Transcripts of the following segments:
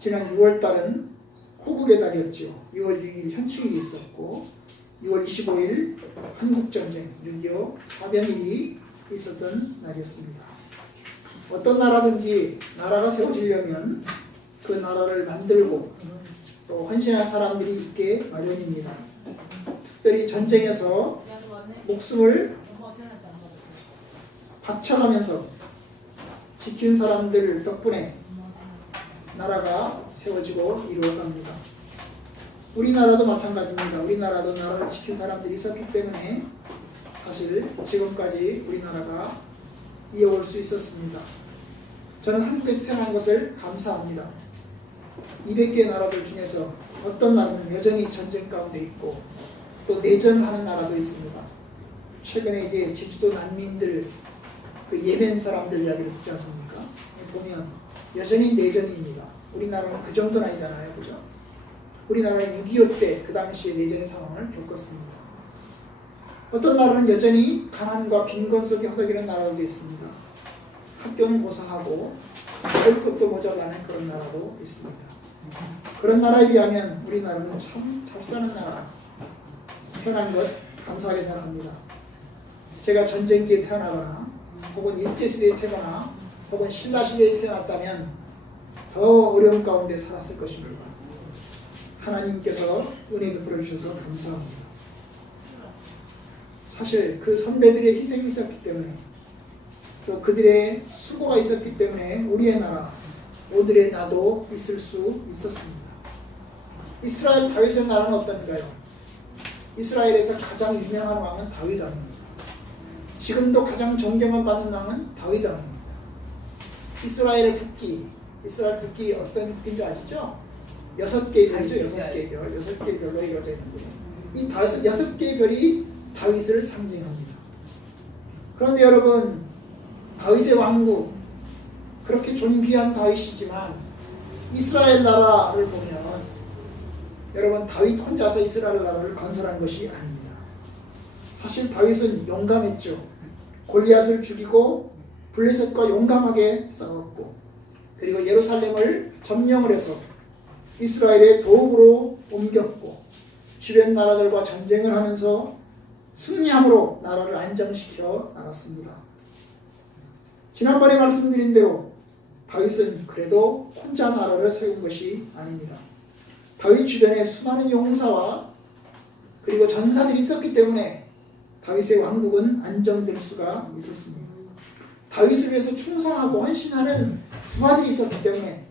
지난 6월달은 호국의 달이었죠. 6월 6일 현충일이 있었고 6월 25일 한국전쟁 6.25 사변일이 있었던 날이었습니다. 어떤 나라든지 나라가 세워지려면 그 나라를 만들고 또 헌신한 사람들이 있게 마련입니다. 특별히 전쟁에서 목숨을 바쳐가면서 지킨 사람들 덕분에 나라가 세워지고 이루어갑니다. 우리나라도 마찬가지입니다. 우리나라도 나라를 지킨 사람들이 있었기 때문에 사실 지금까지 우리나라가 이어올 수 있었습니다. 저는 한국에서 태어난 것을 감사합니다. 200개의 나라들 중에서 어떤 나라는 여전히 전쟁 가운데 있고 또 내전하는 나라도 있습니다. 최근에 이제 제주도 난민들 그 예멘 사람들 이야기를 듣지 않습니까? 보면 여전히 내전입니다. 우리나라는 그 정도는 아니잖아요. 그죠? 우리나라는 6.25 때 그 당시에 내전의 상황을 겪었습니다. 어떤 나라는 여전히 가난과 빈곤 속에 허덕이는 나라도 있습니다. 학교는 고사하고 먹을 것도 모자라는 그런 나라도 있습니다. 그런 나라에 비하면 우리나라는 참 잘 사는 나라, 태어난 것 감사하게 생각합니다. 제가 전쟁기에 태어나거나 혹은 일제시대에 태어나 혹은 신라시대에 태어났다면 더 어려운 가운데 살았을 것입니다. 하나님께서 은혜 베풀어 주셔서 감사합니다. 사실 그 선배들의 희생이 있었기 때문에 또 그들의 수고가 있었기 때문에 우리의 나라, 오늘의 나도 있을 수 있었습니다. 이스라엘 다윗의 나라는 어떤가요? 이스라엘에서 가장 유명한 왕은 다윗 왕입니다. 지금도 가장 존경을 받는 왕은 다윗 왕입니다. 이스라엘 국기 어떤 국기인 줄 아시죠? 6개의 별이죠. 6개의 별. 6개의 별로 이루어져 있는데 이 6개의 별이 다윗을 상징합니다. 그런데 여러분, 다윗의 왕국, 그렇게 존귀한 다윗이지만 이스라엘 나라를 보면 여러분, 다윗 혼자서 이스라엘 나라를 건설한 것이 아닙니다. 사실 다윗은 용감했죠. 골리앗을 죽이고 블레셋과 용감하게 싸웠고 그리고 예루살렘을 점령을 해서 이스라엘의 도읍으로 옮겼고 주변 나라들과 전쟁을 하면서 승리함으로 나라를 안정시켜 나갔습니다. 지난번에 말씀드린 대로 다윗은 그래도 혼자 나라를 세운 것이 아닙니다. 다윗 주변에 수많은 용사와 그리고 전사들이 있었기 때문에 다윗의 왕국은 안정될 수가 있었습니다. 다윗을 위해서 충성하고 헌신하는 부하들이 있었기 때문에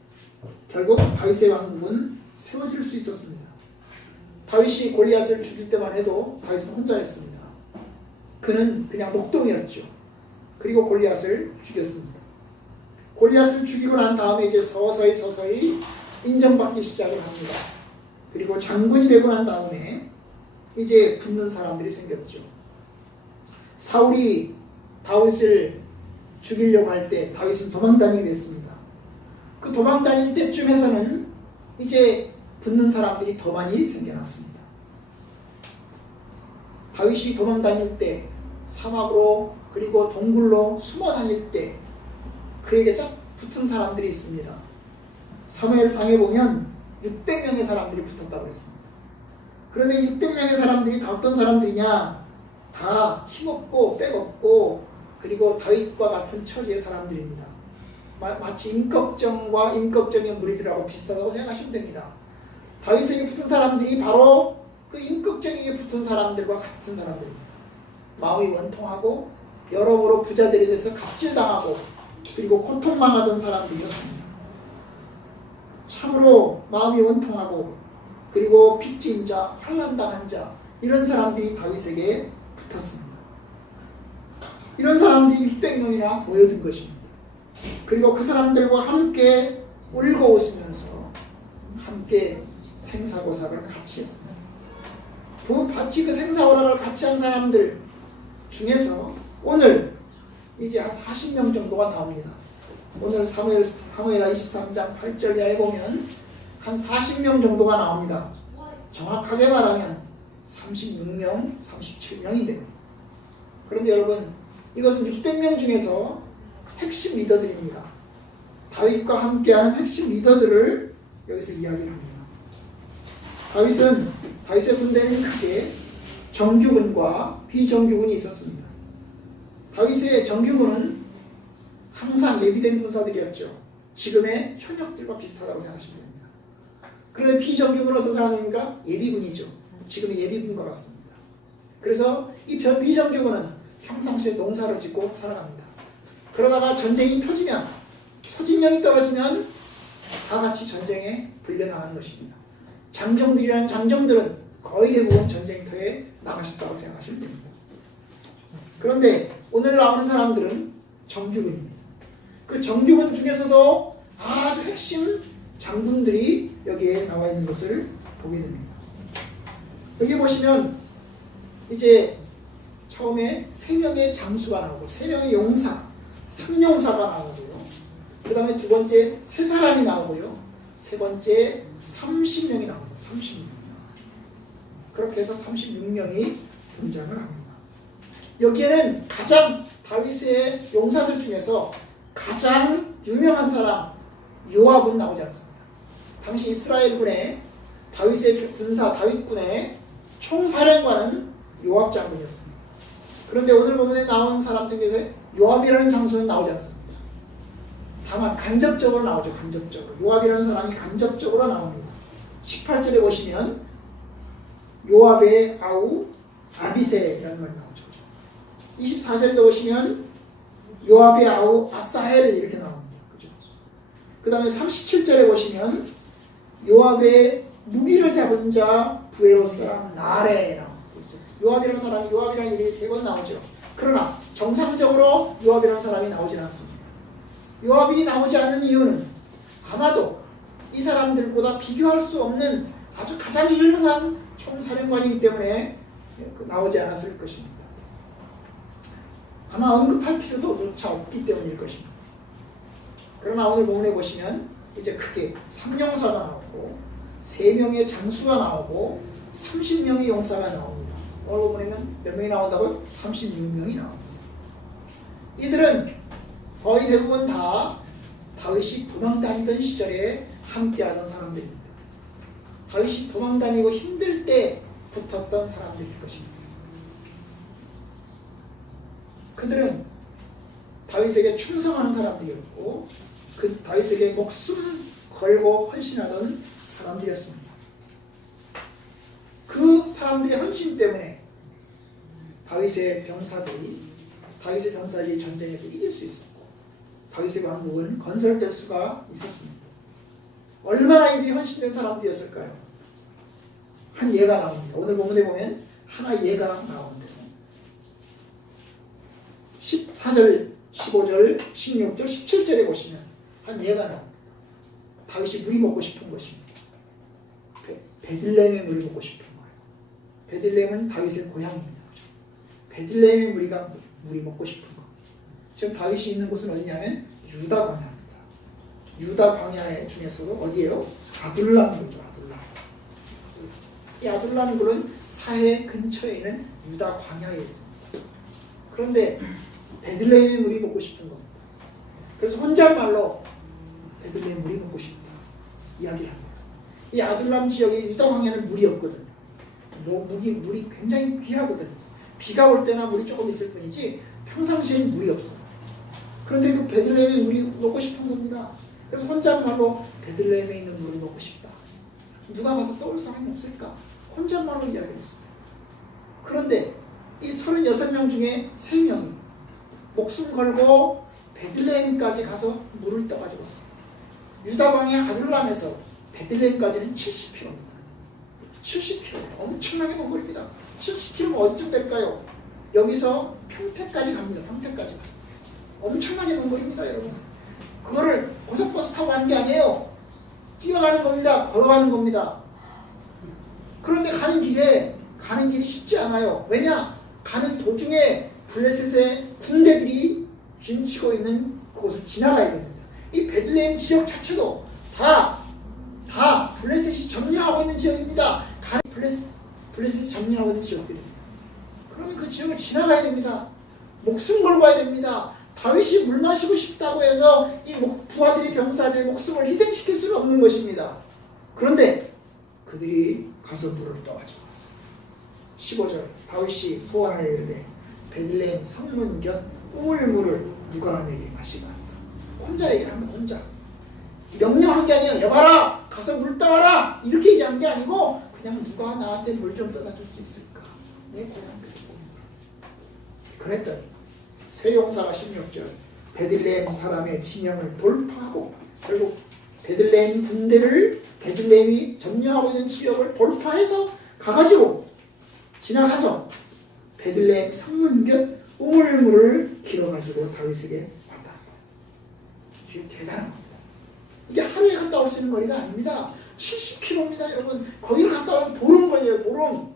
결국 다윗의 왕국은 세워질 수 있었습니다. 다윗이 골리앗을 죽일 때만 해도 다윗은 혼자였습니다. 그는 그냥 목동이었죠. 그리고 골리앗을 죽였습니다. 골리앗을 죽이고 난 다음에 이제 서서히 인정받기 시작을 합니다. 그리고 장군이 되고 난 다음에 이제 붙는 사람들이 생겼죠. 사울이 다윗을 죽이려고 할 때 다윗은 도망다니게 됐습니다. 그 도망다닐 때쯤에서는 이제 붙는 사람들이 더 많이 생겨났습니다. 다윗이 도망다닐 때 사막으로 그리고 동굴로 숨어 다닐 때 그에게 쫙 붙은 사람들이 있습니다. 사무엘상에 보면 600명의 사람들이 붙었다고 했습니다. 그런데 600명의 사람들이 다 어떤 사람들이냐? 다 힘없고 백없고 그리고 다윗과 같은 처지의 사람들입니다. 마치 임꺽정과 임꺽정의 무리들하고 비슷하다고 생각하시면 됩니다. 다윗에게 붙은 사람들이 바로 그 임꺽정에게 붙은 사람들과 같은 사람들입니다. 마음이 원통하고 여러모로 부자들에 대해서 갑질당하고 그리고 고통망하던 사람들이었습니다. 참으로 마음이 원통하고 그리고 빚진 자, 환난당한 자 이런 사람들이 다윗에게 붙었습니다. 이런 사람들이 600명이나 모여든 것입니다. 그리고 그 사람들과 함께 울고 웃으면서 함께 생사고사를 같이 했습니다. 같이 그 생사고사를 같이 한 사람들 중에서 오늘 이제 한 40명 정도가 나옵니다. 오늘 사무엘하 23장 8절 이하에 보면 한 40명 정도가 나옵니다. 정확하게 말하면 36명, 37명이 됩니다. 그런데 여러분, 이것은 600명 중에서 핵심 리더들입니다. 다윗과 함께하는 핵심 리더들을 여기서 이야기를 합니다. 다윗의 군대는 크게 정규군과 비정규군이 있었습니다. 다윗의 정규군은 항상 예비된 군사들이었죠. 지금의 현역들과 비슷하다고 생각하시면 됩니다. 그런데 비정규군은 어떤 사람입니까? 예비군이죠. 지금의 예비군과 같습니다. 그래서 이 비정규군은 평상시에 농사를 짓고 살아갑니다. 그러다가 전쟁이 터지면, 소집력이 떨어지면 다 같이 전쟁에 불려나가는 것입니다. 장정들이라는 장정들은 거의 대부분 전쟁터에 나가셨다고 생각하시면 됩니다. 그런데 오늘 나오는 사람들은 정규군입니다. 그 정규군 중에서도 아주 핵심 장군들이 여기에 나와 있는 것을 보게 됩니다. 여기 보시면 이제 처음에 3명의 장수가 나오고 3명의 용사, 3용사가 나오고요. 그 다음에 두 번째 3사람이 나오고요. 세 번째 30명이 나옵니다. 30명. 그렇게 해서 36명이 등장을 합니다. 여기에는 가장 다윗의 용사들 중에서 가장 유명한 사람 요압은 나오지 않습니다. 당시 이스라엘군의 다윗의 군사 다윗군의 총사령관은 요압 장군이었습니다. 그런데 오늘 본문에 나온 사람 중에서 요압이라는 장수는 나오지 않습니다. 다만 간접적으로 나오죠. 간접적으로. 요압이라는 사람이 간접적으로 나옵니다. 18절에 보시면 요압의 아우 아비새라는 말이 나오죠. 24절에 보시면 요압의 아우 아사헬 이렇게 나옵니다. 그죠? 그 다음에 37절에 보시면 요압의 무기를 잡은 자 부에롯 사람 나레라고 있죠. 요압이라는 사람이 요압이라는 이름이 3번 나오죠. 그러나 정상적으로 요압이라는 사람이 나오지는 않습니다. 요압이 나오지 않는 이유는 아마도 이 사람들보다 비교할 수 없는 아주 가장 유능한 총사령관이기 때문에 나오지 않았을 것입니다. 아마 언급할 필요도조차 없기 때문일 것입니다. 그러나 오늘 본문에 보시면 이제 크게 3용사가 나오고 3명의 장수가 나오고 30명의 용사가 나옵니다. 오늘 본문에는 몇 명이 나온다고요? 36명이 나옵니다. 이들은 거의 대부분 다 다윗이 도망다니던 시절에 함께하던 사람들입니다. 다윗이 도망다니고 힘들 때 붙었던 사람들일 것입니다. 그들은 다윗에게 충성하는 사람들이었고 그 다윗에게 목숨 걸고 헌신하던 사람들이었습니다. 그 사람들의 헌신 때문에 다윗의 병사들이 전쟁에서 이길 수 있었고 다윗의 왕국은 건설될 수가 있었습니다. 얼마나 이들이 헌신된 사람들이었을까요? 한 예가 나옵니다. 오늘 본문에 보면 하나 예가 나오는데 14절, 15절, 16절, 17절에 보시면 한 예가 나옵니다. 다윗이 물이 먹고 싶은 것입니다. 베들레헴의 물이 먹고 싶은 거예요. 베들레헴은 다윗의 고향입니다. 베들레헴의 물이 먹고 싶은 거. 지금 다윗이 있는 곳은 어디냐면 유다 광야입니다. 유다 광야 중에서도 어디예요? 아둘람굴이죠. 아둘람. 이 아둘람굴은 사해 근처에 있는 유다 광야에 있습니다. 그런데 베들레헴의 물이 먹고 싶은 겁니다. 그래서 혼잣말로 베들레헴 물이 먹고 싶다 이야기를 합니다. 이 아둘람 지역의 유다 광야는 물이 없거든요. 물이 굉장히 귀하거든요. 비가 올 때나 물이 조금 있을 뿐이지 평상시에는 물이 없어요. 그런데 그 베들레헴의 물이 먹고 싶은 겁니다. 그래서 혼잣말로 베들레헴에 있는 물을 먹고 싶다. 누가 가서 떠올 사람이 없을까? 혼잣말로 이야기를 했습니다. 그런데 이 36명 중에 3명이 목숨 걸고 베들레헴까지 가서 물을 떠가지고 왔어요. 유다 광야 아둘람에서 베들레헴까지는 70km입니다. 70km. 엄청나게 먼 거리입니다. 70km면 어디쯤 될까요? 여기서 평택까지 갑니다. 평택까지. 엄청나게 먼 거리입니다, 여러분. 그거를 고속버스 타고 가는 게 아니에요. 뛰어가는 겁니다. 걸어가는 겁니다. 그런데 가는 길이 쉽지 않아요. 왜냐? 가는 도중에 블레셋의 군대들이 진치고 있는 그곳을 지나가야 됩니다. 이 베들레헴 지역 자체도 다 블레셋이 점령하고 있는 지역입니다. 블레셋이 점령하고 있는 지역들입니다. 그러면 그 지역을 지나가야 됩니다. 목숨 걸고 가야 됩니다. 다윗이 물 마시고 싶다고 해서 이 부하들이 병사들의 목숨을 희생시킬 수는 없는 것입니다. 그런데 그들이 가서 물을 떠가지고 왔어요. 15절 다윗이 소환을 이르되 베들레헴 성문 곁 우물물을 누가 내게 마시나. 혼자 얘기를 합니다. 혼자. 명령한 게 아니에요. 여봐라 가서 물 떠와라 이렇게 얘기한 게 아니고 그냥 누가 나한테 물 좀 떠다 줄 수 있을까. 내 고향 벽에. 그랬더니 세용사가 16절 베들레헴 사람의 진영을 돌파하고 결국 베들레헴 군대를 베들레헴이 점령하고 있는 지역을 돌파해서 가가지고 지나가서 베들레헴 성문 곁 우물물을 길어가지고 다윗에게 왔다. 이게 대단한 겁니다. 이게 하루에 갔다 올 수 있는 거리가 아닙니다. 70km입니다, 여러분. 거기를 갔다 오면 보름 걸려요, 보름.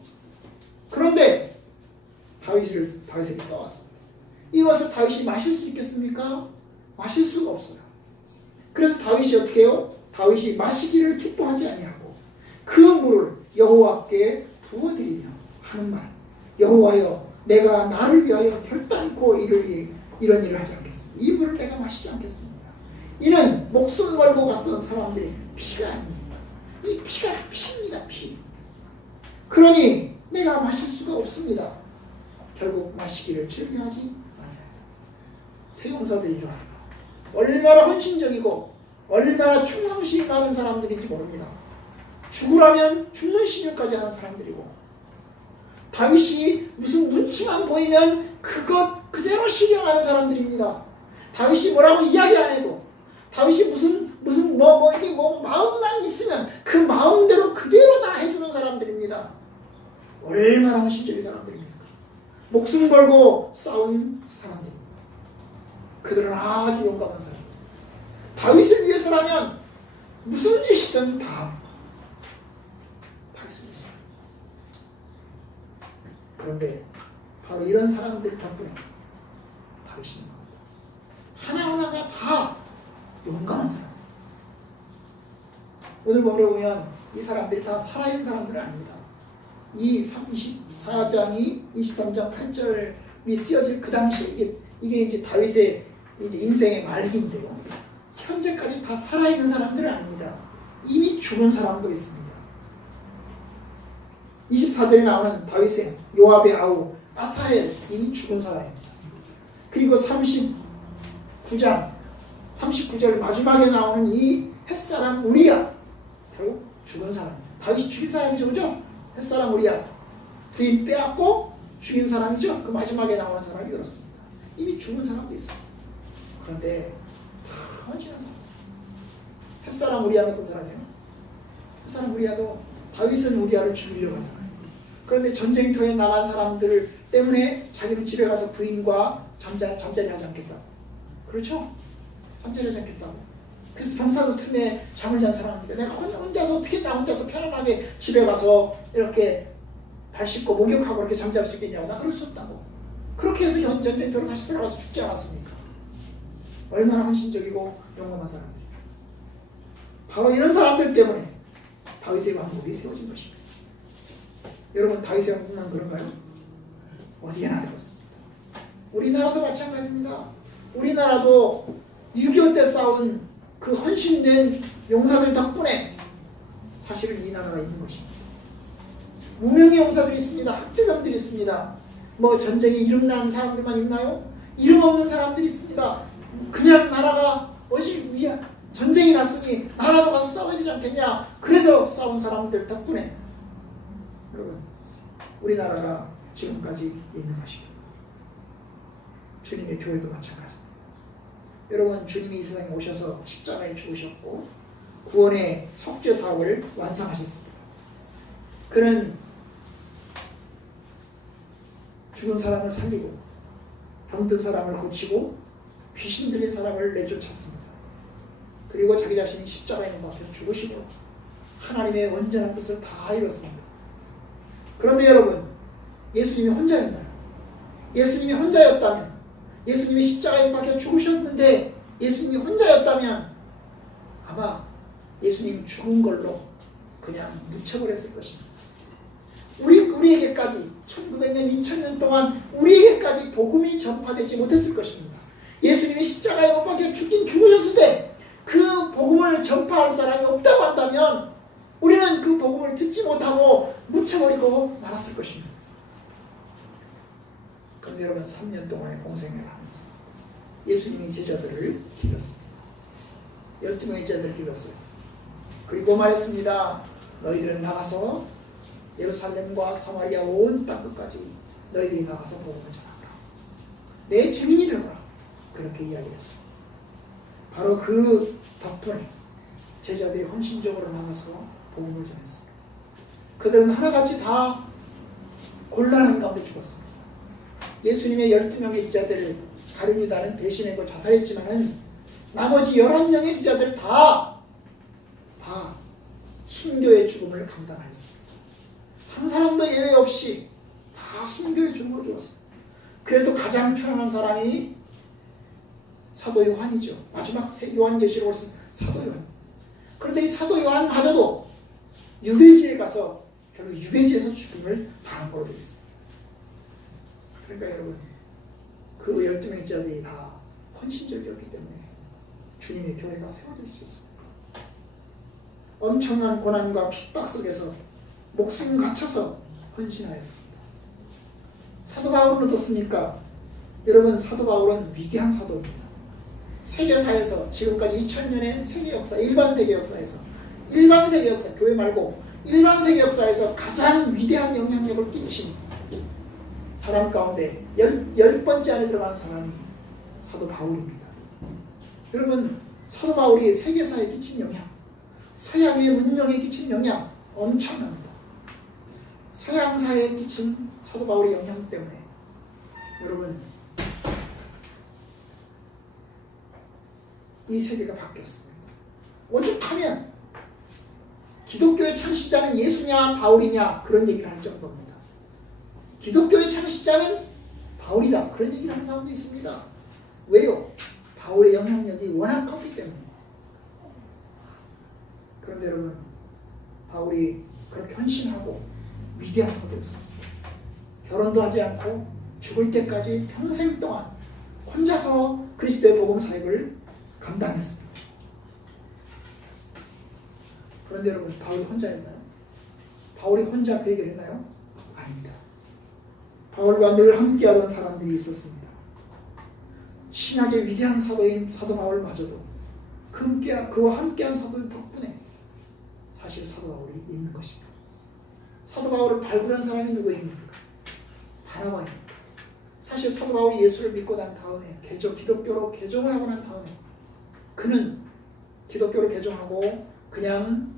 그런데 다윗에게 떠왔습니다. 이것을 다윗이 마실 수 있겠습니까? 마실 수가 없어요. 그래서 다윗이 어떻게 해요? 다윗이 마시기를 기뻐하지 아니하고 그 물을 여호와께 부어드리며 하는 말. 여호와여, 내가 나를 위하여 결단코 이런 일을 하지 않겠습니다. 이 물을 내가 마시지 않겠습니다. 이는 목숨 걸고 갔던 사람들의 피가 아닙니다. 이 피가 피입니다, 피. 그러니 내가 마실 수가 없습니다. 결국 마시기를 즐겨하지 않아요. 세용사들이 이러합니다. 얼마나 헌신적이고 얼마나 충성심이 많은 사람들인지 모릅니다. 죽으라면 죽는 신용까지 하는 사람들이고 다윗이 무슨 눈치만 보이면 그것 그대로 실행하는 사람들입니다. 다윗이 뭐라고 이야기 안 해도 다윗이 무슨 이게 마음만 있으면 그 마음대로 그대로 다 해주는 사람들입니다. 얼마나 헌신적인 사람들입니까? 목숨 걸고 싸운 사람들입니다. 그들은 아주 용감한 사람들. 다윗을 위해서라면 무슨 짓이든 다 합니다. 다윗을 위해서. 그런데 바로 이런 사람들 덕분에 다윗이 하나하나가 다 용감한 사람. 오늘 보면 이 사람들이 다 살아있는 사람들은 아닙니다. 이 24장이 23장 8절이 쓰여질 그 당시에 이게 이제 다윗의 이제 인생의 말기인데요. 현재까지 다 살아있는 사람들은 아닙니다. 이미 죽은 사람도 있습니다. 24절에 나오는 다윗의 요압의 아우 아사헬 이미 죽은 사람입니다. 그리고 39절 마지막에 나오는 이 햇사람 우리야 결국 죽은 사람입니다. 다윗이 죽인 사람이죠, 그죠? 햇사람 우리야 부인 빼앗고 죽인 사람이죠. 그 마지막에 나오는 사람이 그렇습니다. 이미 죽은 사람도 있어요. 그런데 다 헌신한 사람. 햇사람 우리야는 어떤 사람이에요? 햇사람 우리야도 다윗은 우리야를 죽이려고 하잖아요. 그런데 전쟁터에 나간 사람들 때문에 자기는 집에 가서 부인과 잠자리 하지 않겠다. 그렇죠? 잠자리 하지 않겠다고. 그래서 병사도 틈에 잠을 잔 사람인데 내가 혼자서 어떻게 나 혼자서 편안하게 집에 가서 이렇게 발 씻고 목욕하고 이렇게 잠잘 수 있겠냐고. 나 그럴 수 없다고. 그렇게 해서 전쟁터로 다시 들어가서 죽지 않았습니까? 얼마나 헌신적이고 용감한 사람들이에요. 바로 이런 사람들 때문에 다윗의 왕국이 세워진 것입니다. 여러분 다윗의 왕국만 그런가요? 어디에나 그렇습니다. 우리나라도 마찬가지입니다. 우리나라도 6.25 때 싸운 그 헌신된 용사들 덕분에 사실은 이 나라가 있는 것입니다. 무명의 용사들이 있습니다. 학대병들이 있습니다. 뭐 전쟁에 이름난 사람들만 있나요? 이름 없는 사람들이 있습니다. 그냥 나라가 전쟁이 났으니 나라도 가서 싸워야 되지 않겠냐. 그래서 싸운 사람들 덕분에 여러분 우리나라가 지금까지 있는 것입니다. 주님의 교회도 마찬가지입니다. 여러분 주님이 이 세상에 오셔서 십자가에 죽으셨고 구원의 속죄 사업을 완성하셨습니다. 그는 죽은 사람을 살리고 병든 사람을 고치고 귀신 들린 사람을 내쫓았습니다. 그리고 자기 자신이 십자가에 못 박혀 죽으시고 하나님의 온전한 뜻을 다 이뤘습니다. 그런데 여러분 예수님이 혼자였나요? 예수님이 혼자였다면 예수님이 십자가에 박혀 죽으셨는데 예수님이 혼자였다면 아마 예수님 죽은 걸로 그냥 묻혀버렸을 것입니다. 우리에게까지 1900년, 2000년 동안 우리에게까지 복음이 전파되지 못했을 것입니다. 예수님이 십자가에 못 박혀 죽긴 죽으셨을 때 그 복음을 전파할 사람이 없다고 한다면 우리는 그 복음을 듣지 못하고 묻혀버리고 말았을 것입니다. 그런데 여러분 3년 동안의 공생을 하면서 예수님이 제자들을 길렀습니다. 12명의 제자들을 길렀어요. 그리고 말했습니다. 너희들은 나가서 예루살렘과 사마리아 온 땅끝까지 너희들이 나가서 복음을 전하라. 내 증인이 되거라. 그렇게 이야기했어요. 바로 그 덕분에 제자들이 헌신적으로 나가서 복음을 전했습니다. 그들은 하나같이 다 곤란한 가운데 죽었습니다. 예수님의 12명의 제자들을 가룟유다는 배신하고 자살했지만은 나머지 11명의 제자들 다 순교의 죽음을 감당하였습니다. 한 사람도 예외 없이 다 순교의 죽음으로 죽었습니다. 그래도 가장 편안한 사람이 사도 요한이죠. 마지막 요한계시록을 쓴 사도 요한. 그런데 이 사도 요한마저도 유배지에 가서 결국 유배지에서 죽음을 당한 걸로 되어 있습니다. 그러니까 여러분 그 12명의 자들이 다 헌신적이었기 때문에 주님의 교회가 세워질 수 있습니다. 엄청난 고난과 핍박 속에서 목숨 갖춰서 헌신하였습니다. 사도 바울은 어떻습니까? 여러분 사도 바울은 위대한 사도입니다. 세계사에서 지금까지 2000년의 세계 역사, 일반 세계 역사에서 일반 세계 역사, 교회 말고 일반 세계 역사에서 가장 위대한 영향력을 끼친 사람 가운데 열 번째 안에 들어간 사람이 사도 바울입니다. 여러분 사도 바울이 세계사에 끼친 영향, 서양의 문명에 끼친 영향 엄청납니다. 서양사에 끼친 사도 바울의 영향 때문에 여러분 이 세계가 바뀌었습니다. 오죽하면 기독교의 창시자는 예수냐 바울이냐 그런 얘기를 할 정도입니다. 기독교의 창시자는 바울이다 그런 얘기를 하는 사람도 있습니다. 왜요? 바울의 영향력이 워낙 컸기 때문입니다. 그런데 여러분 바울이 그렇게 헌신하고 위대한 사도였습니다. 결혼도 하지 않고 죽을 때까지 평생 동안 혼자서 그리스도의 복음 사역을 감당했습니다. 그런데 여러분 바울이 혼자였나요? 바울이 혼자 그 얘기를 했나요? 아닙니다. 바울과 늘 함께하던 사람들이 있었습니다. 신약의 위대한 사도인 사도 바울마저도 그와 함께한 사도들 덕분에 사실 사도 바울이 있는 것입니다. 사도 바울을 발굴한 사람이 누구입니까? 바나바입니다. 사실 사도 바울이 예수를 믿고 난 다음에 기독교로 개종을 하고 난 다음에 그는 기독교를 개종하고 그냥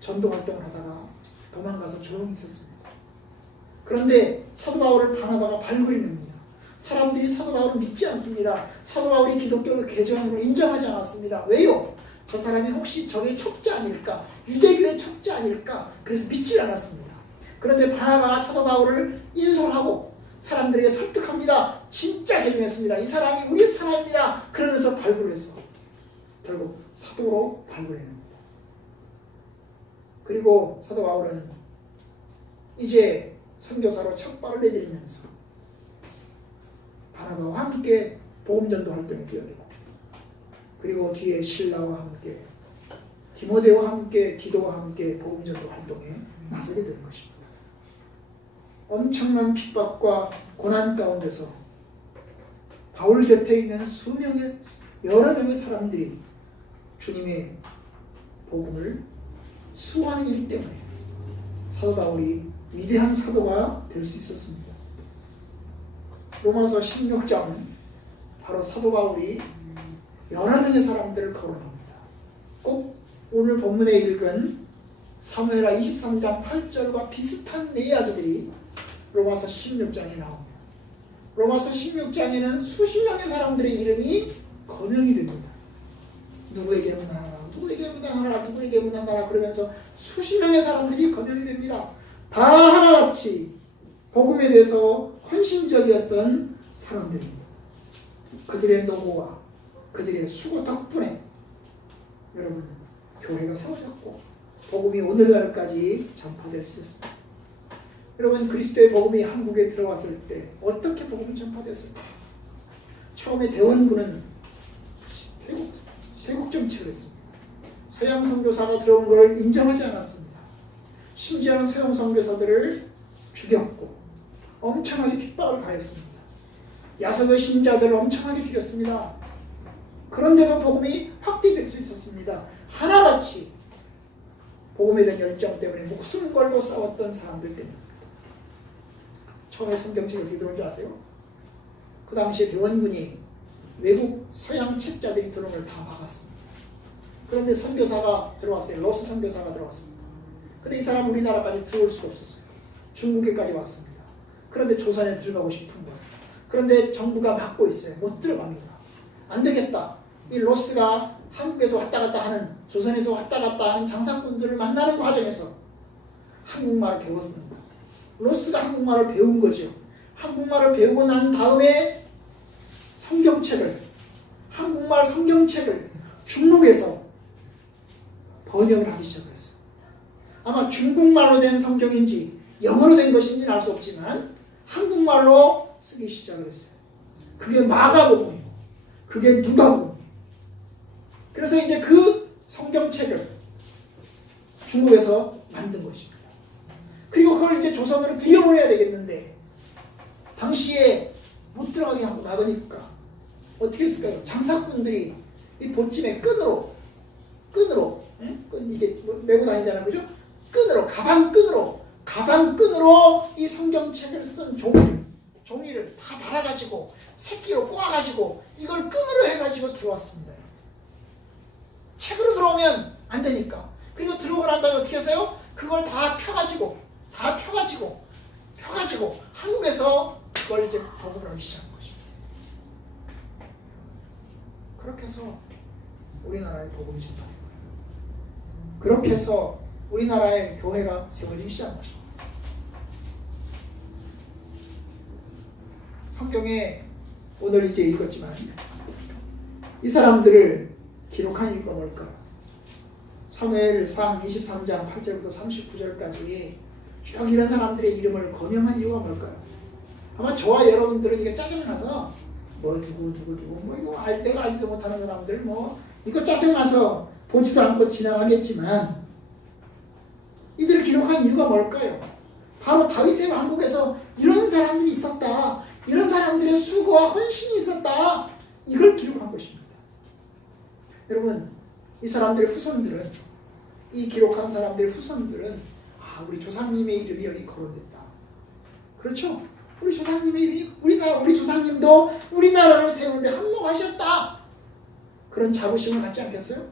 전도 활동을 하다가 도망가서 조용히 있었습니다. 그런데 사도 바울을 바나바가 발굴해냅니다. 사람들이 사도 바울을 믿지 않습니다. 사도 바울이 기독교를 개종한 걸 인정하지 않았습니다. 왜요? 저 사람이 혹시 저게 척자 아닐까? 유대교의 척자 아닐까? 그래서 믿지 않았습니다. 그런데 바나바가 사도 바울을 인솔하고 사람들에게 설득합니다. 진짜 개종했습니다. 이 사람이 우리 사람입니다. 그러면서 발굴을 해서 결국 사도로 발굴해냅니다. 그리고 사도 바울은 이제 선교사로 첫 발을 내밀면서 바나바와 함께 복음전도 활동에 뛰어들고 그리고 뒤에 신라와 함께 디모데와 함께 디도와 함께 복음전도 활동에 나서게 되는 것입니다. 엄청난 핍박과 고난 가운데서 바울 곁에 있는 여러 명의 사람들이 주님의 복음을 수호하는 일 때문에 사도 바울이 위대한 사도가 될 수 있었습니다. 로마서 16장은 바로 사도 바울이 여러 명의 사람들을 거론합니다. 꼭 오늘 본문에 읽은 사무엘하 23장 8절과 비슷한 내야들이 로마서 16장에 나옵니다. 로마서 16장에는 수십 명의 사람들의 이름이 거명이 됩니다. 누구에게 문안하라, 누구에게 문안하라, 누구에게 문안하라 그러면서 수십 명의 사람들이 거명이 됩니다. 다 하나같이 복음에 대해서 헌신적이었던 사람들입니다. 그들의 노고와 그들의 수고 덕분에 여러분 교회가 세워졌고 복음이 오늘날까지 전파될 수 있습니다. 여러분 그리스도의 복음이 한국에 들어왔을 때 어떻게 복음이 전파됐을까? 처음에 대원군은 세국 정치를 했습니다. 서양 선교사가 들어온 걸 인정하지 않았습니다. 심지어는 서양 선교사들을 죽였고 엄청나게 핍박을 가했습니다. 야소교 신자들을 엄청나게 죽였습니다. 그런데도 복음이 확대될 수 있었습니다. 하나같이 복음에 대한 열정 때문에 목숨 걸고 싸웠던 사람들 때문입니다. 처음에 성경책이 어떻게 들어온 줄 아세요? 그 당시에 대원군이 외국 서양 책자들이 들어온 걸 다 막았습니다. 그런데 선교사가 들어왔어요. 로스 선교사가 들어왔습니다. 근데 이 사람 우리나라까지 들어올 수가 없었어요. 중국에까지 왔습니다. 그런데 조선에 들어가고 싶은 거예요. 그런데 정부가 막고 있어요. 못 들어갑니다. 안 되겠다. 이 로스가 한국에서 왔다 갔다 하는, 조선에서 왔다 갔다 하는 장사꾼들을 만나는 과정에서 한국말을 배웠습니다. 로스가 한국말을 배운 거죠. 한국말을 배우고 난 다음에 한국말 성경책을 중국에서 번역을 하기 시작했어요. 아마 중국말로 된 성경인지 영어로 된 것인지는 알 수 없지만 한국말로 쓰기 시작을 했어요. 그게 마가복음이에요. 그게 누가복음이에요. 그래서 이제 그 성경책을 중국에서 만든 것입니다. 그리고 그걸 이제 조선으로 들여보내야 되겠는데 당시에 못 들어가게 하고 막으니까 어떻게 했을까요? 장사꾼들이 이 보침에 끈으로 이게 메고 다니잖아요, 그죠? 가방끈으로 이 성경책을 쓴 종이를 다 말아가지고 새끼로 꼬아가지고 이걸 끈으로 해가지고 들어왔습니다. 책으로 들어오면 안 되니까. 그리고 들어오고 난 다음에 어떻게 했어요? 그걸 다 펴가지고 한국에서 그걸 이제 복음을 하기 시작한 것입니다. 그렇게 해서 우리나라의 복음이 전파된 거예요. 그렇게 해서 우리나라의 교회가 세워지기 시작한 것입니다. 성경에 오늘 이제 읽었지만 이 사람들을 기록한 이유가 뭘까요? 사무엘상 23장 8절부터 39절까지 쭉 이런 사람들의 이름을 거명한 이유가 뭘까요? 아마 저와 여러분들은 이게 짜증나서 뭐 누구 뭐 이거 내가 알지도 못하는 사람들 뭐 이거 짜증나서 보지도 않고 지나가겠지만 이들을 기록한 이유가 뭘까요? 바로 다윗의 왕국에서 이런 사람들이 있었다. 이런 사람들의 수고와 헌신이 있었다. 이걸 기록한 것입니다. 여러분, 이 사람들의 후손들은, 이 기록한 사람들의 후손들은 우리 조상님의 이름이 여기 거론됐다. 그렇죠? 우리 조상님의 이름이 우리 조상님도 우리나라를 세우는데 한몫하셨다. 그런 자부심을 갖지 않겠어요?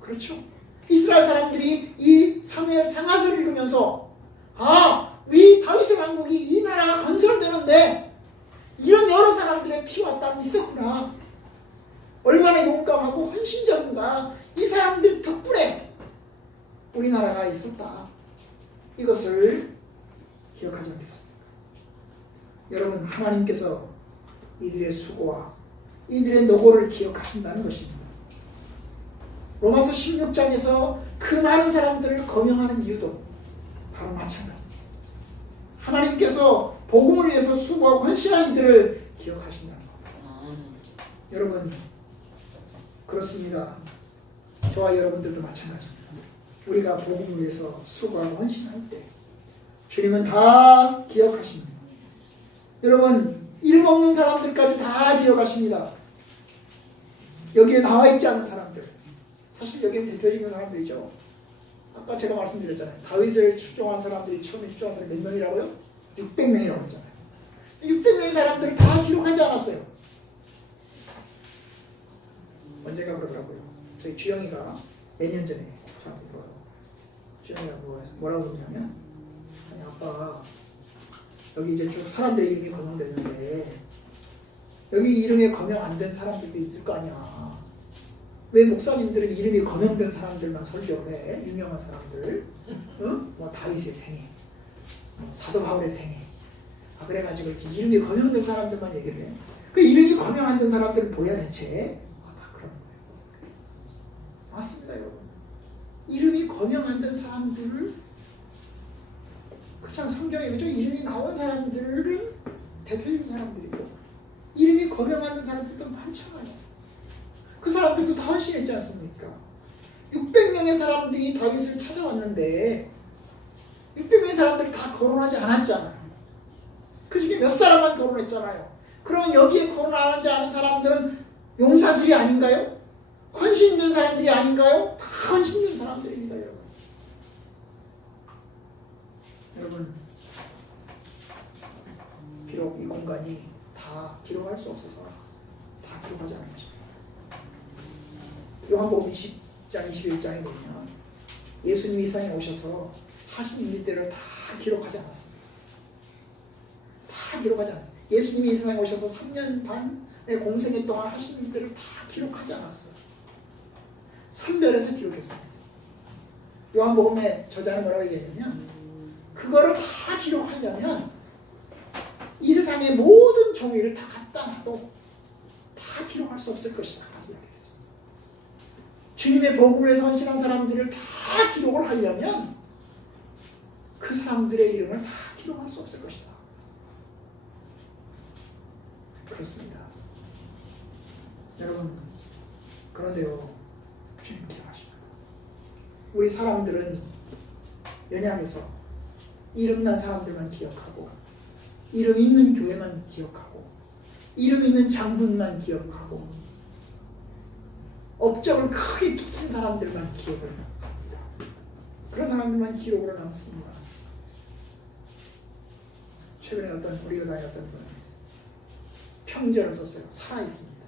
그렇죠? 이스라엘 사람들이 이 사무엘 상하서를 읽으면서 이 다윗의 왕국이 이 나라가 건설되는데 이런 여러 사람들의 피와 땀이 있었구나. 얼마나 용감하고 헌신적인가. 이 사람들 덕분에 우리나라가 있었다. 이것을 기억하지 않겠습니까? 여러분, 하나님께서 이들의 수고와 이들의 노고를 기억하신다는 것입니다. 로마서 16장에서 그 많은 사람들을 거명하는 이유도 바로 마찬가지입니다. 하나님께서 복음을 위해서 수고하고 헌신한 이들을 기억하신다는 겁니다. 여러분, 그렇습니다. 저와 여러분들도 마찬가지입니다. 우리가 복음을 위해서 수고하고 헌신할 때 주님은 다 기억하십니다. 여러분, 이름 없는 사람들까지 다 기억하십니다. 여기에 나와 있지 않은 사람들, 사실 여기에 대표적인 사람들이죠. 아까 제가 말씀드렸잖아요. 다윗을 추종한 사람들이 처음에 추종한 사람이 몇 명이라고요? 600명이라고 했잖아요. 600명의 사람들을 다 기록하지 않았어요. 언제가 그러더라고요. 저희 주영이가 몇 년 전에 저한테 물어요. 주영이가 뭐라고 그러냐면, 아니 아빠, 여기 이제 쭉 사람들의 이름이 거명되는데 여기 이름이 거명 안 된 사람들도 있을 거 아니야. 왜 목사님들은 이름이 거명된 사람들만 설교를 해? 유명한 사람들, 뭐 다윗의 생애, 사도 바울의 생애. 그래가지고 이름이 거명된 사람들만 얘기를 해. 그 이름이 거명 안 된 사람들은 뭐야 대체? 다 그런 거예요. 맞습니다, 여러분. 이름이 거명 안 된 사람들을, 그렇죠, 성경에 그죠? 이름이 나온 사람들은 대표적인 사람들이고 이름이 거명 안 된 사람들도 많잖아요. 그 사람들도 다 헌신했지 않습니까? 600명의 사람들이 다윗을 찾아왔는데 600명의 사람들이 다 거론하지 않았잖아요. 그 중에 몇 사람만 거론했잖아요. 그러면 여기에 거론 안 하지 않은 사람들은 용사들이 아닌가요? 헌신된 사람들이 아닌가요? 다 헌신된 사람들입니다, 여러분. 여러분, 비록 이 공간이 다 기록할 수 없어서 다 기록하지 않은 것입니다. 요한복음 20장, 21장에 보면 예수님이 이 세상에 오셔서 하신 일들을 다 기록하지 않았습니다. 다 기록하지 않았어요. 예수님이 이 세상에 오셔서 3년 반의 공생애 동안 하신 일들을 다 기록하지 않았어요. 선별해서 기록했습니다. 요한복음의 저자는 뭐라고 얘기했냐면 그거를 다 기록하려면 이 세상의 모든 종이를 다 갖다 놔도 다 기록할 수 없을 것이다. 주님의 복음을 위해서 헌신한 사람들을 다 기록을 하려면 그 사람들의 이름을 다 기록할 수 없을 것이다. 그렇습니다. 여러분, 그런데요, 주님 기억하십니다. 우리 사람들은 연약해서 이름난 사람들만 기억하고 이름 있는 교회만 기억하고 이름 있는 장군만 기억하고 업적을 크게 끼친 사람들만 기억을 합니다. 그런 사람들만 기록으로 남습니다. 최근에 어떤 우리가 다녔던 분은 평전을 썼어요. 살아있습니다.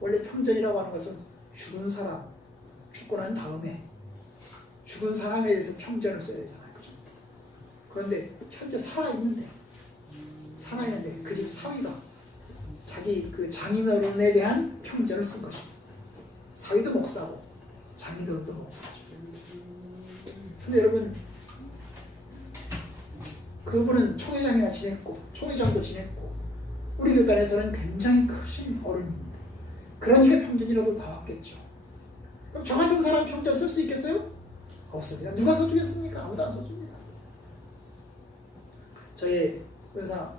원래 평전이라고 하는 것은 죽은 사람, 죽고 난 다음에 죽은 사람에 대해서 평전을 써야 되잖아요. 그런데 현재 살아있는데 그 집 사위가 자기 그 장인어른에 대한 평전을 쓴 것입니다. 사위도 목사고 장인어른도 목사죠. 근데 여러분, 그분은 총회장이나 지냈고 총회장도 지냈고 우리 교단에서는 굉장히 크신 어른입니다. 그러니까 평전이라도 나왔겠죠. 그럼 저 같은 사람 평전 쓸 수 있겠어요? 없습니다. 누가 써주겠습니까? 아무도 안 써줍니다. 저희 은사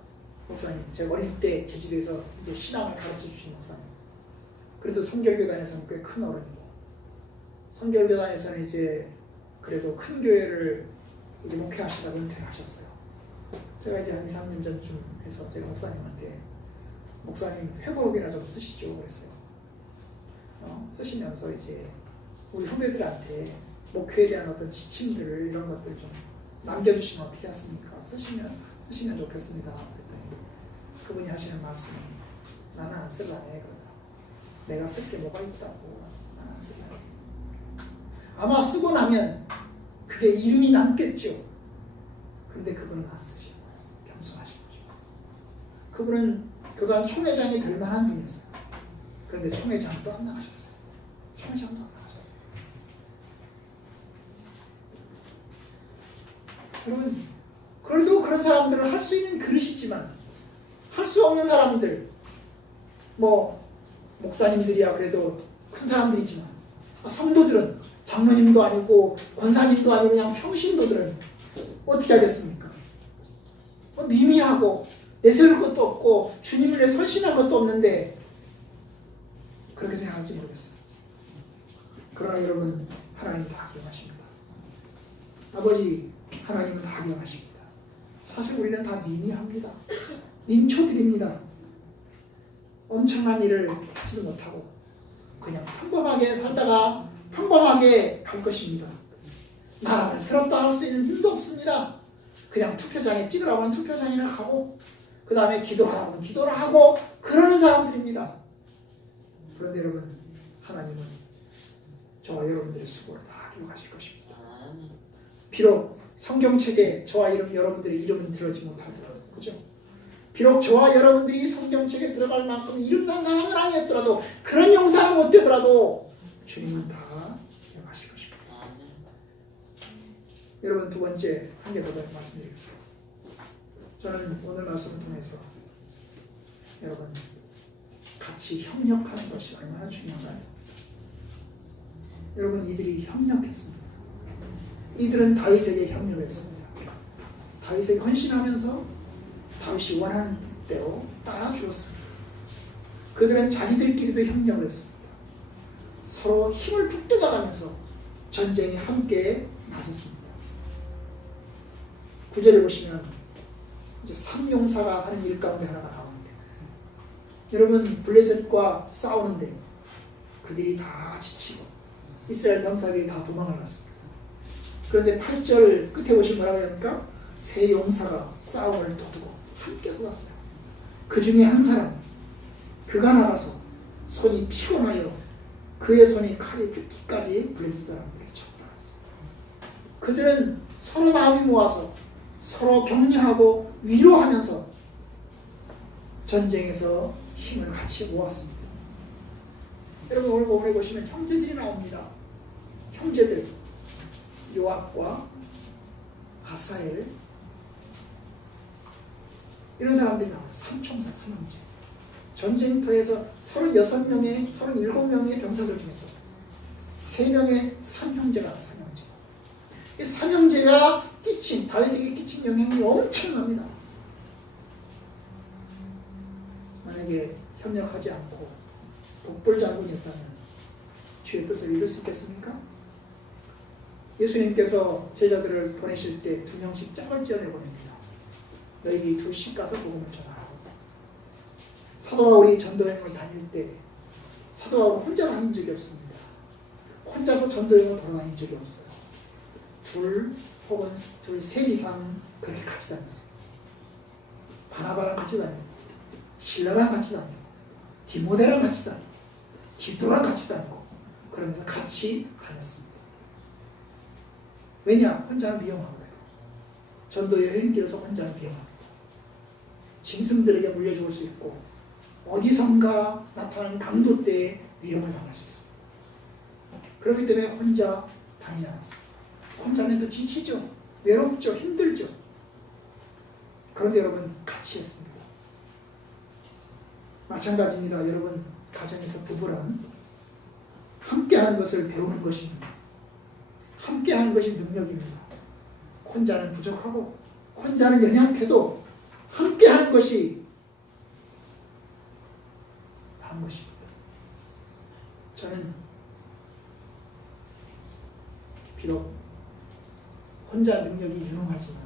목사님, 제가 어릴 때 제주도에서 이제 신앙을 가르쳐 주신 목사님, 그래도 성결교단에서는 꽤 큰 어른이고, 성결교단에서는 이제 그래도 큰 교회를 이제 목회하시다가 은퇴를 하셨어요. 제가 이제 한 2, 3년 전쯤 해서 제가 목사님한테 목사님 회고록이나 좀 쓰시죠 그랬어요. 쓰시면서 이제 우리 후배들한테 목회에 대한 어떤 지침들을 이런 것들 좀 남겨주시면 어떻게 하십니까? 쓰시면 좋겠습니다. 그랬더니 그분이 하시는 말씀이 나는 안 쓸라네. 내가 쓸 게 뭐가 있다고. 나는 안 쓸라네. 아마 쓰고 나면 그게 이름이 남겠죠. 그런데 그분은 안 쓰시고 겸손하신 거죠. 그분은 교단 총회장이 될 만한 분이었어요. 그런데 총회장도 안 나가셨어요. 총회장도 안 나가셨어요. 여러분, 그래도 그런 사람들은 할 수 있는 그릇이지만 할 수 없는 사람들, 목사님들이야 그래도 큰 사람들이지만 성도들은 장로님도 아니고 권사님도 아니고 그냥 평신도들은 어떻게 하겠습니까? 미미하고 내세울 것도 없고 주님을 위해 선신할 것도 없는데 그렇게 생각할지 모르겠어요. 그러나 여러분, 하나님 다 기억하십니다. 아버지 하나님은 다 기억하십니다. 사실 우리는 다 미미합니다. 민초들입니다. 엄청난 일을 하지도 못하고 그냥 평범하게 살다가 평범하게 갈 것입니다. 나라를 들었다 할 수 있는 힘도 없습니다. 그냥 투표장에 찍으라고 하면 투표장이나 가고 그 다음에 기도하라고 하면 기도를 하고 그러는 사람들입니다. 그런데 여러분, 하나님은 저와 여러분들의 수고를 다 기록하실 것입니다. 비록 성경책에 저와 여러분들의 이름은 들어지 못하더라도, 그죠? 비록 저와 여러분들이 성경책에 들어갈 만큼 이름난 사람은 아니었더라도, 그런 용사는 못 되더라도 주님은 다 기억하실 것입니다. 여러분, 두 번째 한 개 더 말씀드리겠습니다. 저는 오늘 말씀을 통해서 여러분, 같이 협력하는 것이 얼마나 중요한가요? 여러분, 이들이 협력했습니다. 이들은 다윗에게 협력했습니다. 다윗에게 헌신하면서 다윗이 원하는 대로 따라주었습니다. 그들은 자기들끼리도 협력을 했습니다. 서로 힘을 붙들어가면서 전쟁에 함께 나섰습니다. 9절을 보시면 이제 삼용사가 하는 일 가운데 하나가 나오는데, 여러분 블레셋과 싸우는데 그들이 다 지치고 이스라엘 병사들이 다 도망을 갔습니다. 그런데 8절 끝에 보시면 뭐라고 합니까? 세 용사가 싸움을 도두고 함께 도왔어요. 그 중에 한 사람, 그가 나가서 손이 피곤하여 그의 손이 칼이 붓기까지 블레셋 사람들을 쳤더랐어요. 그들은 서로 마음이 모아서 서로 격려하고 위로하면서 전쟁에서 힘을 같이 모았습니다. 여러분 오늘 본문에 보시면 형제들이 나옵니다. 형제들 요압과 아사엘, 이런 사람들이 나와요. 삼총사, 삼형제. 전쟁터에서 36명의 37명의 병사들 중에서 3명의 삼형제가 나와요. 삼형제. 이 삼형제가 끼친, 다윗에게 끼친 영향이 엄청납니다. 만약에 협력하지 않고 독불 장군이었다면 주의 뜻을 이룰 수 있겠습니까? 예수님께서 제자들을 보내실 때 2명씩 짝을 지어 내보냅니다. 너희들이 둘씩 가서 복음을 전하라고. 사도가 우리 전도여행을 다닐 때 사도가 혼자 다닌 적이 없습니다. 혼자서 전도여행을 돌아다닌 적이 없어요. 둘 혹은 셋 이상 그렇게 같이 다녔어요. 바나바랑 같이 다니고, 실라랑 같이 다니고, 디모데랑 같이 다니고, 디도랑 같이 다니고, 그러면서 같이 다녔습니다. 왜냐? 혼자는 위험하거든요. 전도 여행길에서 혼자는 위험합니다. 짐승들에게 물려 죽을 수 있고, 어디선가 나타나는 강도 때에 위험을 당할 수 있습니다. 그렇기 때문에 혼자 다니지 않았습니다. 혼자면 또 지치죠. 외롭죠. 힘들죠. 그런데 여러분 같이 했습니다. 마찬가지입니다. 여러분 가정에서 부부란 함께하는 것을 배우는 것입니다. 함께하는 것이 능력입니다. 혼자는 부족하고 혼자는 연약해도 함께하는 것이 한 것입니다. 저는 비록 혼자 능력이 유능하지만,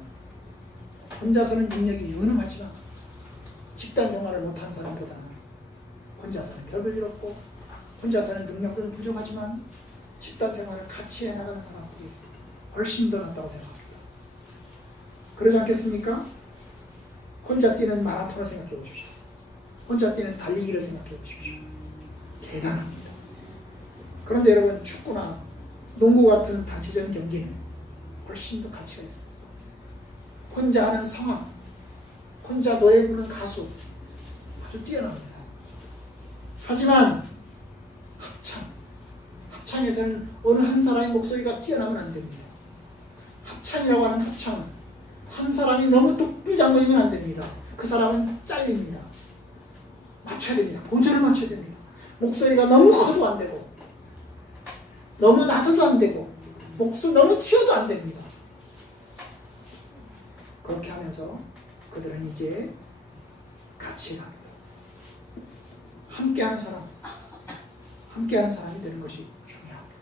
혼자서는 능력이 유능하지만 집단 생활을 못하는 사람보다는 혼자서는 별볼 일 없고 혼자서는 능력들은 부족하지만 집단 생활을 같이 해나가는 사람들이 훨씬 더 낫다고 생각합니다. 그러지 않겠습니까? 혼자 뛰는 마라톤을 생각해 보십시오. 혼자 뛰는 달리기를 생각해 보십시오. 대단합니다. 그런데 여러분 축구나 농구 같은 단체적인 경기는 훨씬 더 가치가 있습니다. 혼자 하는 성악, 혼자 노래 부르는 가수 아주 뛰어납니다. 하지만 합창에서는 어느 한 사람의 목소리가 뛰어나면 안 됩니다. 합창이라고 하는 합창은 한 사람이 너무 독불장군이면 안 됩니다. 그 사람은 잘립니다. 맞춰야 됩니다. 고절을 맞춰야 됩니다. 목소리가 너무 커도 안 되고 너무 나서도 안 되고 목소리 너무 튀어도 안 됩니다. 그렇게 하면서 그들은 이제 같이 갑니다. 함께하는 사람이 되는 것이 중요합니다.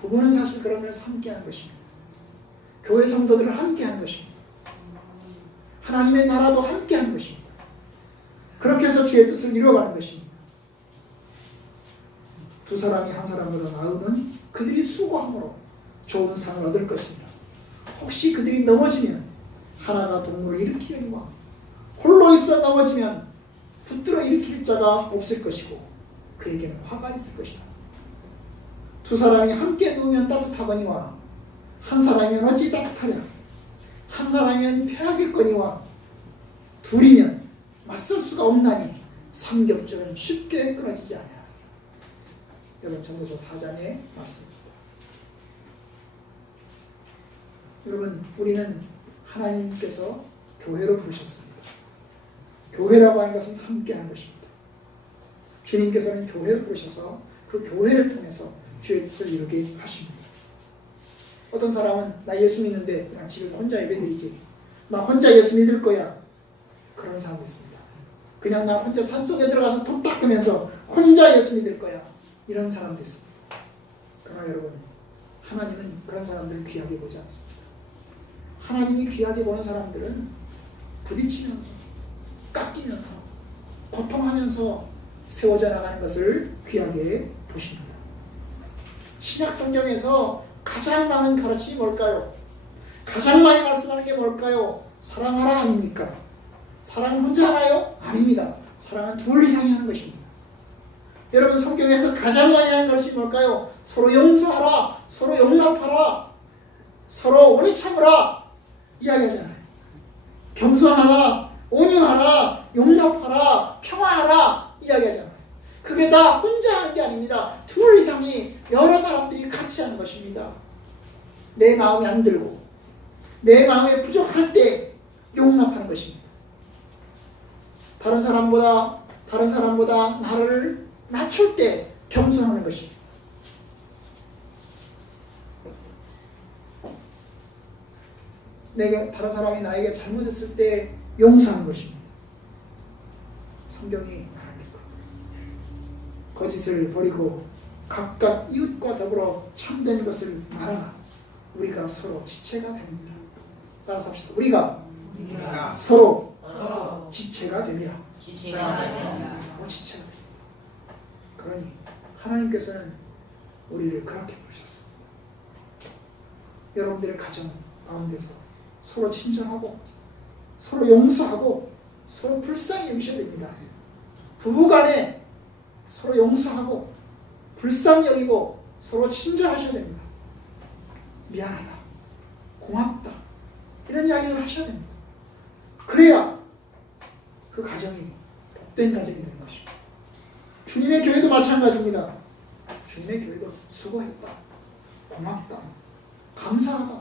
부부는 사실 그러면서 함께하는 것입니다. 교회 성도들을 함께하는 것입니다. 하나님의 나라도 함께하는 것입니다. 그렇게 해서 주의 뜻을 이루어가는 것입니다. 두 사람이 한 사람보다 나으면 그들이 수고함으로 좋은 상을 얻을 것입니다. 혹시 그들이 넘어지면 하나가 동물을 일으키려니와 홀로 있어 넘어지면 붙들어 일으킬 자가 없을 것이고 그에게는 화가 있을 것이다. 두 사람이 함께 누우면 따뜻하거니와 한 사람이면 어찌 따뜻하냐. 한 사람이면 패하겠거니와 둘이면 맞설 수가 없나니 삼겹줄은 쉽게 끊어지지 않아요. 여러분 전도서 4장의 말씀입니다. 여러분 우리는 하나님께서 교회로 부르셨습니다. 교회라고 하는 것은 함께하는 것입니다. 주님께서는 교회를 부르셔서 그 교회를 통해서 주의 뜻을 이루게 하십니다. 어떤 사람은 나 예수 믿는데 그냥 집에서 혼자 예배드리지, 나 혼자 예수 믿을 거야, 그런 사람이 있습니다. 그냥 나 혼자 산속에 들어가서 독 닦으면서 혼자 예수 믿을 거야, 이런 사람도 있습니다. 그러나 여러분 하나님은 그런 사람들을 귀하게 보지 않습니다. 하나님이 귀하게 보는 사람들은 부딪히면서 깎이면서 고통하면서 세워져 나가는 것을 귀하게 보십니다. 신약 성경에서 가장 많은 가르침이 뭘까요? 가장 많이 말씀하는 게 뭘까요? 사랑하라 아닙니까? 사랑은 혼자 하나요? 아닙니다. 사랑은 둘 이상이 하는 것입니다. 여러분 성경에서 가장 많이 하는 가르침이 뭘까요? 서로 용서하라, 서로 용납하라, 서로 오래 참으라 이야기하잖아요. 겸손하라, 온유하라, 용납하라, 평화하라 이야기하잖아요. 그게 다 혼자 하는 게 아닙니다. 둘 이상이 여러 사람들이 같이 하는 것입니다. 내 마음이 안 들고 내 마음에 부족할 때 용납하는 것입니다. 다른 사람보다 나를 낮출 때 겸손하는 것입니다. 다른 사람이 나에게 잘못했을 때 용서하는 것입니다. 성경이 말합니다. 거짓을 버리고 각각 이웃과 더불어 참된 것을 말하나 우리가 서로 지체가 됩니다. 따라서 합시다. 우리가 서로 지체가 됩니다. 지체가 됩니다. 그러니 하나님께서는 우리를 그렇게 보셨습니다. 여러분들의 가정 가운데서 서로 친절하고 서로 용서하고 서로 불쌍히 여기셔야 됩니다. 부부간에 서로 용서하고 불쌍히 여기고 서로 친절하셔야 됩니다. 미안하다, 고맙다 이런 이야기를 하셔야 됩니다. 그래야 그 가정이 복된 가정이 되는 것입니다. 주님의 교회도 마찬가지입니다. 주님의 교회도 수고했다, 고맙다, 감사하다,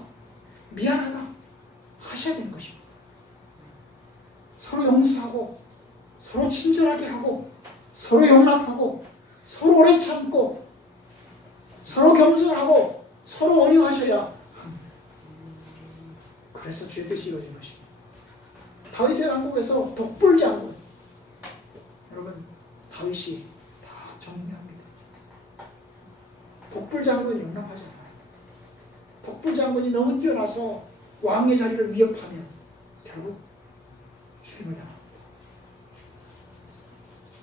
미안하다 하셔야 되는 것입니다. 서로 용서하고 서로 친절하게 하고 서로 용납하고 서로 오래 참고 서로 겸손하고 서로 온유하셔야 합니다. 그래서 주의 뜻이 이루어진 것입니다. 다윗의 왕국에서 독불장군, 여러분 다윗이 다 정리합니다. 독불장군은 용납하지 않아요. 독불장군이 너무 뛰어나서 왕의 자리를 위협하면 결국 죽임을 당합니다.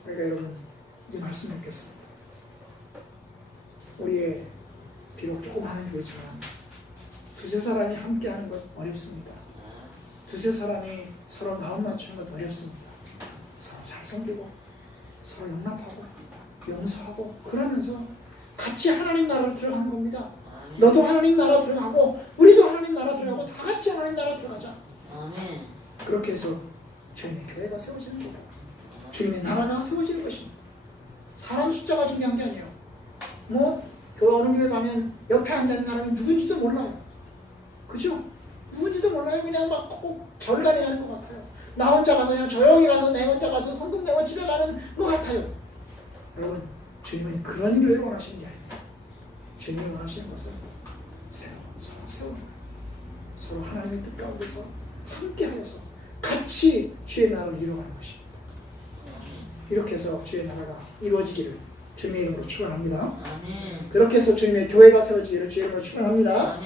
그러니까 여러분 이 말씀 맺겠습니다. 우리의 비록 조그마한 교회지만 두세 사람이 함께하는 것 어렵습니다. 두세 사람이 서로 마음 맞추는 것 어렵습니다. 서로 잘 섬기고 서로 용납하고 용서하고 그러면서 같이 하나님 나라로 들어가는 겁니다. 너도 하나님 나라 들어가고 우리도 하나님 나라 들어가고 다 같이 하나님 나라 들어가자. 그렇게 해서 주님의 교회가 세워지는 거고 주님의 나라가 세워지는 것입니다. 사람 숫자가 중요한 게 아니에요. 교회 어느 교회 가면 옆에 앉아있는 사람이 누군지도 몰라요. 그죠? 누군지도 몰라요. 그냥 막 꼭 절간해야 하는 것 같아요. 나 혼자 가서 그냥 조용히 가서 내 혼자 가서 헌금 내고 집에 가는 것 같아요. 여러분 주님은 그런 교회를 원하시는 게 아닙니다. 주님이 원하시는 것은 서로 세우는 거예요. 서로 하나님의 뜻 가운데서 함께하여서 같이 주의 나라를 이루어가는 것입니다. 이렇게 해서 주의 나라가 이루어지기를 주님의 이름으로 축원합니다. 그렇게 해서 주님의 교회가 세워지기를 주의 이름으로 축원합니다.